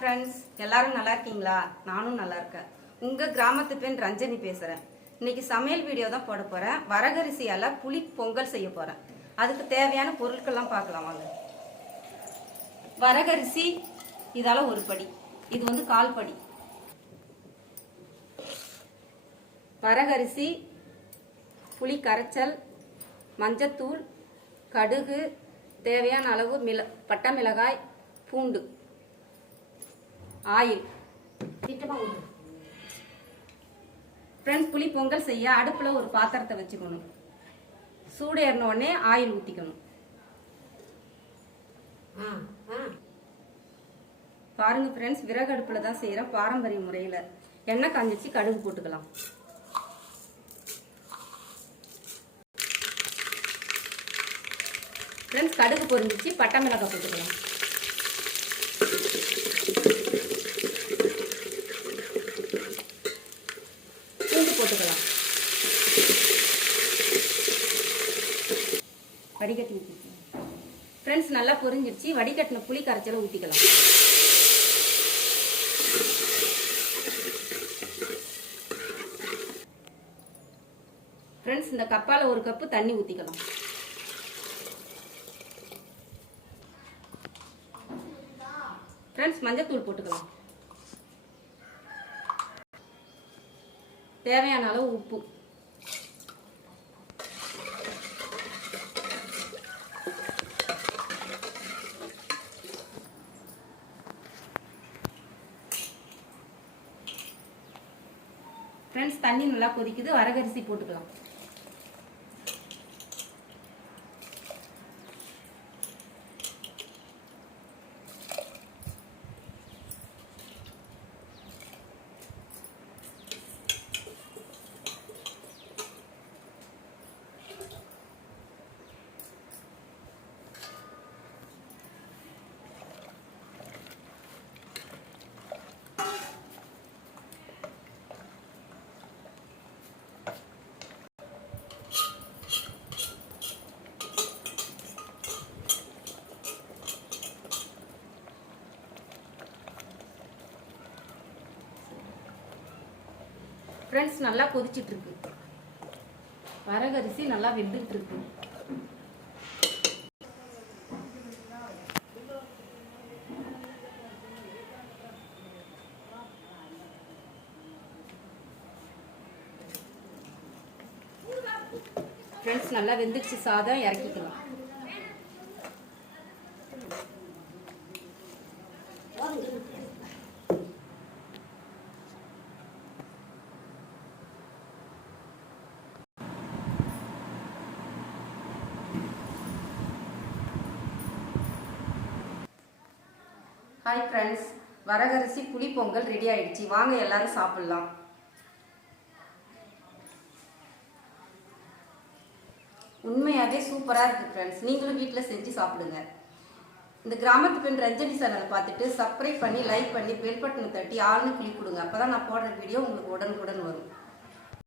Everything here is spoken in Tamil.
ஃப்ரெண்ட்ஸ் எல்லாரும் நல்லா இருக்கீங்களா? நானும் நல்லா இருக்கேன். உங்கள் கிராமத்து பெண் ரஞ்சனி பேசுகிறேன் இன்னைக்கு சமையல் வீடியோ தான் போட போகிறேன் வரகரிசியால் புளி பொங்கல் செய்ய போகிறேன் அதுக்கு தேவையான பொருட்கள்லாம் பார்க்கலாம் வாங்க. வரகரிசி இதால ஒரு படி. இது வந்து கால் படி. வரகரிசி புளி கரைச்சல் மஞ்சத்தூள் கடுகு தேவையான அளவு மிள பட்டை மிளகாய் பூண்டு. ஆயில். ஃப்ரெண்ட்ஸ் புளி பொங்கல் செய்ய அடுப்பில் ஒரு பாத்திரத்தை வச்சுக்கணும். சூடு ஏறின உடனே ஆயில் ஊற்றிக்கணும் பாருங்க ஃப்ரெண்ட்ஸ் விறகு அடுப்பில் தான் செய்கிறேன் பாரம்பரிய முறையில். எண்ணெய் காஞ்சிச்சு கடுகு போட்டுக்கலாம். ஃப்ரெண்ட்ஸ் கடுகு பொரிஞ்சிச்சு பட்டை மிளகாய் போட்டுக்கலாம் பூண்டு போட்டுக்கலாம் வடிகட்டி ஊற்றிக்கலாம் ஃப்ரெண்ட்ஸ் நல்லா பொரிஞ்சிருச்சு. வடிகட்டின புளி கரைச்சலை ஊற்றிக்கலாம் ஃப்ரெண்ட்ஸ் இந்த கப்பால ஒரு கப்பு தண்ணி ஊற்றிக்கலாம் ஃப்ரெண்ட்ஸ் மஞ்சத்தூள் போட்டுக்கலாம். தேவையான அளவு உப்பு. ஃப்ரெண்ட்ஸ் தண்ணி நல்லா கொதிக்குது வரகரிசி போட்டுக்கலாம். ஃப்ரெண்ட்ஸ் நல்லா கொதிச்சிட்டு இருக்கு வரகரிசி நல்லா வெந்துட்டு இருக்கு ஃப்ரெண்ட்ஸ் நல்லா வெந்துடுச்சு சாதம் இறக்கிக்கலாம். ஹாய் ஃப்ரெண்ட்ஸ் வரகரிசி புளி பொங்கல் ரெடி ஆயிடுச்சு. வாங்க எல்லாரும் சாப்பிட்லாம். உண்மையாகவே சூப்பராக இருக்குது ஃப்ரெண்ட்ஸ் நீங்களும் வீட்டில் செஞ்சு சாப்பிடுங்க. இந்த கிராமத்து பெண் ரஞ்சனி சேனலை பார்த்துட்டு சப்ஸ்கிரைப் பண்ணி லைக் பண்ணி பெல் பட்டனை தட்டி ஆள்னு கிளிக் கொடுங்க. அப்போ தான் நான் போடுற வீடியோ உங்களுக்கு உடனுக்குடன் வரும்.